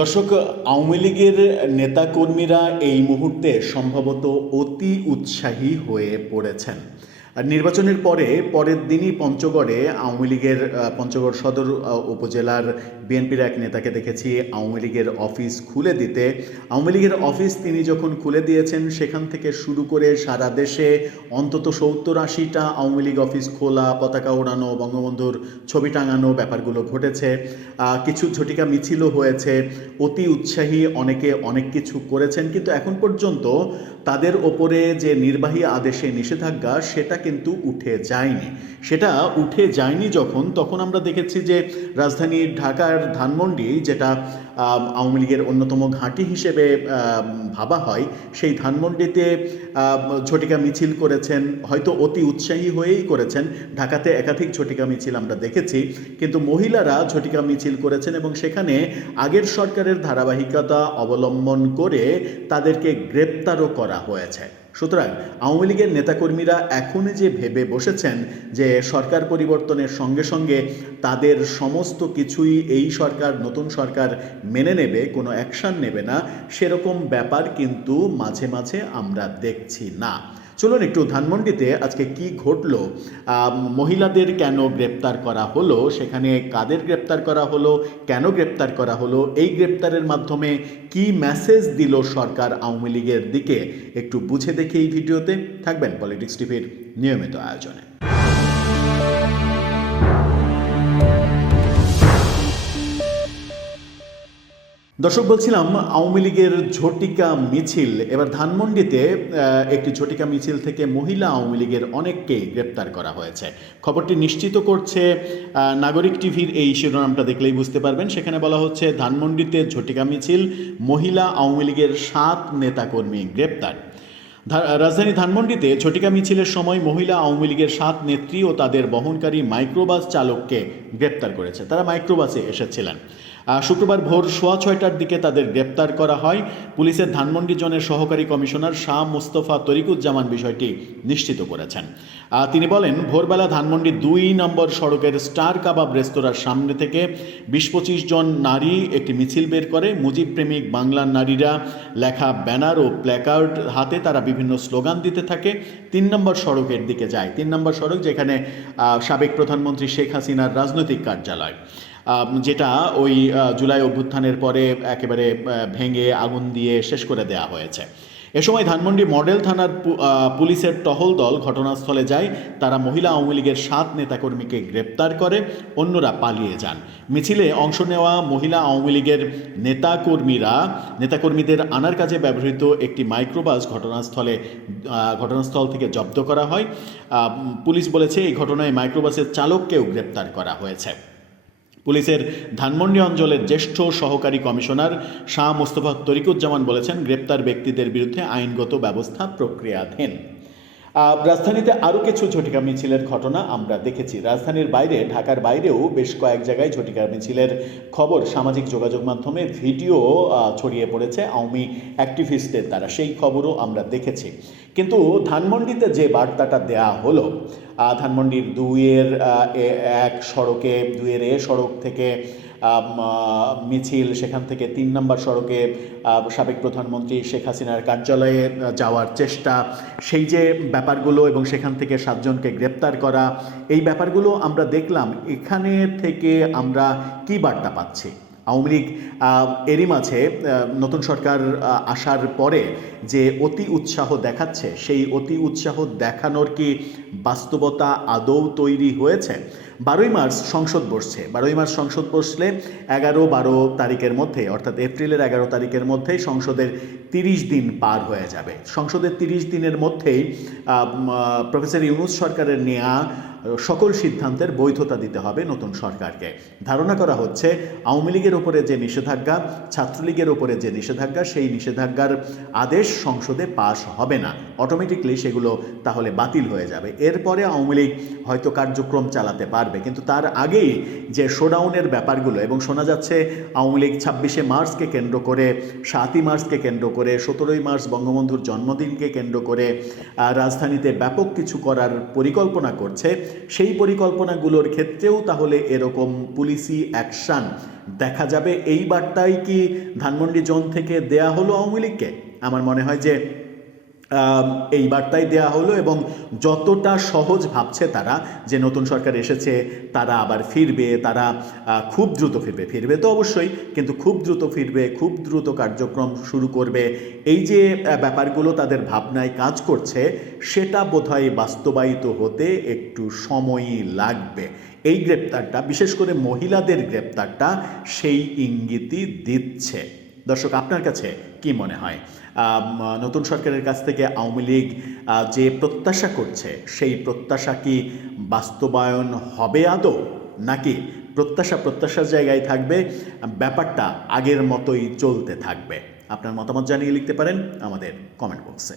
দর্শক, আওয়ামী লীগের নেতাকর্মীরা এই মুহূর্তে সম্ভবত অতি উৎসাহী হয়ে পড়েছেন। আর নির্বাচনের পরের দিনই পঞ্চগড়ে আওয়ামী লীগের পঞ্চগড় সদর উপজেলার বিএনপির এক নেতাকে দেখেছি আওয়ামী লীগের অফিস খুলে দিতে। আওয়ামী লীগের অফিস তিনি যখন খুলে দিয়েছেন, সেখান থেকে শুরু করে সারা দেশে অন্তত 70-80টা আওয়ামী লীগ অফিস খোলা, পতাকা ওড়ানো, বঙ্গবন্ধুর ছবি টাঙানো ব্যাপারগুলো ঘটেছে। কিছু ঝটিকা মিছিলও হয়েছে। অতি উৎসাহী অনেকে অনেক কিছু করেছেন, কিন্তু এখন পর্যন্ত তাদের ওপরে যে নির্বাহী আদেশে নিষেধাজ্ঞা সেটা কিন্তু সেটা উঠে যায়নি তখন আমরা দেখেছি যে রাজধানী ঢাকার ধানমন্ডি, যেটা আওয়ামী লীগের অন্যতম ঘাঁটি হিসেবে ভাবা হয়, সেই ধানমন্ডিতে ঝটিকা মিছিল করেছেন, হয়তো অতি উৎসাহী হয়েই করেছেন। ঢাকাতে একাধিক ঝটিকা মিছিল আমরা দেখেছি, কিন্তু মহিলারা ঝটিকা মিছিল করেছেন এবং সেখানে আগের সরকারের ধারাবাহিকতা অবলম্বন করে তাদেরকে গ্রেপ্তারও করা হয়েছে। সুতরাং আওয়ামী লীগের নেতাকর্মীরা এখনই যে ভেবে বসেছেন যে সরকার পরিবর্তনের সঙ্গে সঙ্গে তাদের সমস্ত কিছুই এই সরকার, নতুন সরকার মেনে নেবে, কোনো অ্যাকশন নেবে না, সেরকম ব্যাপার কিন্তু মাঝে মাঝে আমরা দেখছি না। চলুন একটু ধানমন্ডিতে আজকে কি ঘটলো, মহিলাদের কেন গ্রেপ্তার করা হলো, সেখানে কাদের গ্রেপ্তার করা হলো, কেন গ্রেপ্তার করা হলো, এই গ্রেপ্তারের মাধ্যমে কি মেসেজ দিল সরকার আওয়ামী লীগের দিকে, একটু বুঝে দেখে এই ভিডিওতে থাকবেন পলিটিক্স টিভির নিয়মিত আয়োজনে। দর্শক, বলছিলাম আওয়ামী লীগের ঝটিকা মিছিল, এবার ধানমন্ডিতে একটি ঝটিকা মিছিল থেকে মহিলা আওয়ামী লীগের অনেককেই গ্রেপ্তার করা হয়েছে। খবরটি নিশ্চিত করছে নাগরিক টিভির এই শিরোনামটা দেখলেই বুঝতে পারবেন। সেখানে বলা হচ্ছে, ধানমন্ডিতে ঝটিকা মিছিল, মহিলা আওয়ামী লীগের 7 নেতাকর্মী গ্রেপ্তার। রাজধানী ধানমন্ডিতে ঝটিকা মিছিলের সময় মহিলা আওয়ামী লীগের 7 নেত্রী ও তাদের বহনকারী মাইক্রোবাস চালককে গ্রেপ্তার করেছে। তারা মাইক্রোবাসে এসেছিলেন। শুক্রবার ভোর 6:15টার দিকে তাদের গ্রেপ্তার করা হয়। পুলিশের ধানমন্ডি জোনের সহকারী কমিশনার শাহ মোস্তফা তরিকুজ্জামান বিষয়টি নিশ্চিত করেছেন। তিনি বলেন, ভোরবেলা ধানমন্ডি 2 নম্বর সড়কের স্টার কাবাব রেস্তোরাঁর সামনে থেকে 20-25 জন নারী একটি মিছিল বের করে। মুজিব প্রেমিক বাংলার নারীরা লেখা ব্যানার ও প্ল্যাকার্ড হাতে তারা বিভিন্ন স্লোগান দিতে থাকে। 3 নম্বর সড়কের দিকে যায়। 3 নম্বর সড়ক, যেখানে সাবেক প্রধানমন্ত্রী শেখ হাসিনার রাজনৈতিক কার্যালয়, যেটা ওই জুলাই অভ্যুত্থানের পরে একেবারে ভেঙে আগুন দিয়ে শেষ করে দেওয়া হয়েছে। এ সময় ধানমন্ডি মডেল থানার পুলিশের টহল দল ঘটনাস্থলে যায়। তারা মহিলা আওয়ামী লীগের 7 নেতাকর্মীকে গ্রেপ্তার করে, অন্যরা পালিয়ে যান। মিছিলে অংশ নেওয়া মহিলা আওয়ামী লীগের নেতাকর্মীদের আনার কাজে ব্যবহৃত একটি মাইক্রোবাস ঘটনাস্থল থেকে জব্দ করা হয়। পুলিশ বলেছে, এই ঘটনায় মাইক্রোবাসের চালককেও গ্রেপ্তার করা হয়েছে। পুলিশের ধানমন্ডি অঞ্চলের জ্যেষ্ঠ সহকারী কমিশনার শাহ মোস্তফা তরিকুজ্জামান বলেছেন, গ্রেপ্তার ব্যক্তিদের বিরুদ্ধে আইনগত ব্যবস্থা প্রক্রিয়াধীন। রাজধানীতে আরও কিছু ঝটিকা মিছিলের ঘটনা আমরা দেখেছি। রাজধানীর বাইরে, ঢাকার বাইরেও বেশ কয়েক জায়গায় ঝটিকা মিছিলের খবর সামাজিক যোগাযোগ মাধ্যমে ভিডিও ছড়িয়ে পড়েছে আওয়ামী অ্যাক্টিভিস্টদের দ্বারা, সেই খবরও আমরা দেখেছি। কিন্তু ধানমন্ডিতে যে বার্তাটা দেয়া হলো, ধানমন্ডির 2-1 সড়কে, 2-এ সড়ক থেকে মিছিল, সেখান থেকে 3 নম্বর সড়কে সাবেক প্রধানমন্ত্রী শেখ হাসিনার কার্যালয়ে যাওয়ার চেষ্টা, সেই যে ব্যাপারগুলো, এবং সেখান থেকে 7 জনকে গ্রেপ্তার করা, এই ব্যাপারগুলো আমরা দেখলাম। এখানে থেকে আমরা কি বার্তা পাচ্ছি? আওয়ামী লীগ এরই মাঝে নতুন সরকার আসার পরে যে অতি উৎসাহ দেখাচ্ছে, সেই অতি উৎসাহ দেখানোর কি বাস্তবতা আদৌ তৈরি হয়েছে? 12ই মার্চ সংসদ বসছে। 12ই মার্চ সংসদ বসলে 11-12 তারিখের মধ্যে, অর্থাৎ এপ্রিলের 11 তারিখের মধ্যেই সংসদের 30 দিন পার হয়ে যাবে। সংসদের 30 দিনের মধ্যেই প্রফেসর ইউনূস সরকারের নেওয়া সকল সিদ্ধান্তের বৈধতা দিতে হবে নতুন সরকারকে। ধারণা করা হচ্ছে আওয়ামী লীগের ওপরে যে নিষেধাজ্ঞা, ছাত্রলীগের ওপরে যে নিষেধাজ্ঞা, সেই নিষেধাজ্ঞার আদেশ সংসদে পাশ হবে না, অটোমেটিকলি সেগুলো তাহলে বাতিল হয়ে যাবে। এরপরে আওয়ামী লীগ হয়তো কার্যক্রম চালাতে পারবে, কিন্তু তার আগেই যে শোডাউনের ব্যাপারগুলো, এবং শোনা যাচ্ছে আওয়ামী লীগ 26শে মার্চকে কেন্দ্র করে, 7ই মার্চকে কেন্দ্র করে, 17ই মার্চ বঙ্গবন্ধুর জন্মদিনকে কেন্দ্র করে রাজধানীতে ব্যাপক কিছু করার পরিকল্পনা করছে। সেই পরিকল্পনাগুলোর ক্ষেত্রেও তাহলে এরকম পুলিশি অ্যাকশান দেখা যাবে। এই বার্তাই কি ধানমন্ডি জোন থেকে দেয়া হলো আওয়ামী লীগকে? আমার মনে হয় যে এই বার্তাই দেয়া হলো, এবং যতটা সহজ ভাবছে তারা যে নতুন সরকার এসেছে, তারা আবার ফিরবে, তারা খুব দ্রুত ফিরবে তো অবশ্যই, কিন্তু খুব দ্রুত ফিরবে, খুব দ্রুত কার্যক্রম শুরু করবে, এই যে ব্যাপারগুলো তাদের ভাবনায় কাজ করছে, সেটা বোধহয় বাস্তবায়িত হতে একটু সময়ই লাগবে। এই গ্রেপ্তারটা, বিশেষ করে মহিলাদের গ্রেপ্তারটা, সেই ইঙ্গিতই দিচ্ছে। দর্শক, আপনার কাছে কি মনে হয়? নতুন সরকারের কাছ থেকে আওয়ামী লীগ যে প্রত্যাশা করছে, সেই প্রত্যাশা কি বাস্তবায়ন হবে আদৌ, নাকি প্রত্যাশার জায়গায় থাকবে, ব্যাপারটা আগের মতোই চলতে থাকবে? আপনার মতামত জানিয়ে লিখতে পারেন আমাদের কমেন্ট বক্সে।